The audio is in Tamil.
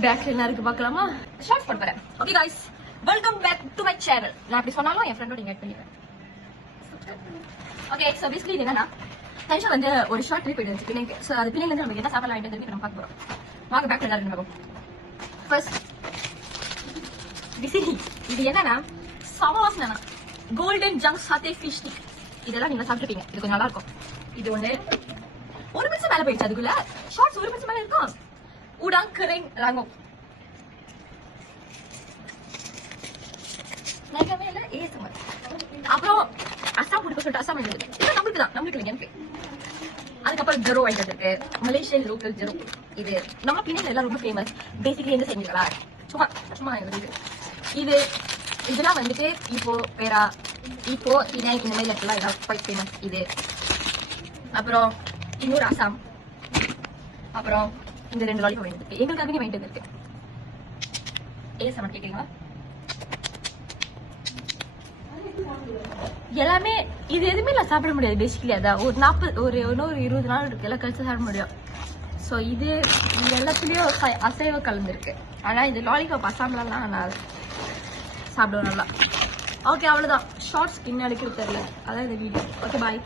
பேக்ல என்ன இருக்கு பார்க்கலாமா? ஷார்ட்ஸ் போட்டு வரேன். Okay guys, welcome back to my channel. நான் அப்படி சொன்னாலும் என் ஃப்ரெண்டோட இன்வைட் பண்ணிக்கிறேன். ஓகே, சோ பேசிக்கலி இது என்னன்னா, தைஷா வந்து ஒரு ஷார்ட் ட்ரிப் எடுத்து பிள்ளைங்க. சோ அது பிள்ளைங்க வந்து நம்ம என்ன சாப்பிடலாம் அப்படின்றது நம்ம பார்க்க போறோம். வாங்க பேக்ல எல்லாரும் பார்ப்போம். ஃபர்ஸ்ட் இது என்னன்னா சவாஸ்னா golden junk satay fish stick. இதெல்லாம் நீங்க சாப்பிட்டுருப்பீங்க. இது கொஞ்சம் நல்லா இருக்கும். இது ஒண்ணு ஒரு நிமிஷம் மேல போயிடுச்சு. அதுக்குள்ள ஷார்ட்ஸ் ஒரு நிமிஷம் மேல இருக்கும். உடாங் கரெங் ராங்கோ நகமே இல்ல ஏசமர். அப்புறம் அசாம் ஃபுட் சொல்லிட்டு அசாம் இருக்குது. இது நம்மளுக்கு இல்லை எனக்கு. அதுக்கப்புறம் ஜெரோ ஐட்டம் இருக்கு, மலேசியன் லோக்கல் ஜெரோ. இது நம்ம பின்னாடி எல்லாம் ரொம்ப ஃபேமஸ். பேசிக்கலி எந்த செய்வீங்களா? சும்மா இது இதெல்லாம் வந்துட்டு இப்போ பேரா இப்போ இந்த மாதிரி எல்லாம் இதான் குவைட் ஃபேமஸ். இது அப்புறம் இன்னொரு அசாம். அப்புறம் இந்த 2 லாலிபாப் வாங்கிட்டு எங்களுக்காக வாங்கிட்டு இருக்கு. ஏசமர் கேக்குறீங்களா? எல்லாமே இது எதுவுமே நான் சாப்பிட முடியாது. பேசிக்கலி அதான் ஒரு 20 நாள் இருக்கு எல்லாம் கழிச்சு சாப்பிட முடியும். ஸோ இது எல்லாத்துலயும் அசைவ கலந்துருக்கு. ஆனா இது லாலிபாப் அசாம்லாம் நான் சாப்பிடுவேன் நல்லா. ஓகே, அவ்வளவுதான். ஷார்ட்ஸ் இன்னும் எடுக்கிறது தெரியல. அதான் இந்த வீடியோ. ஓகே, பாய்.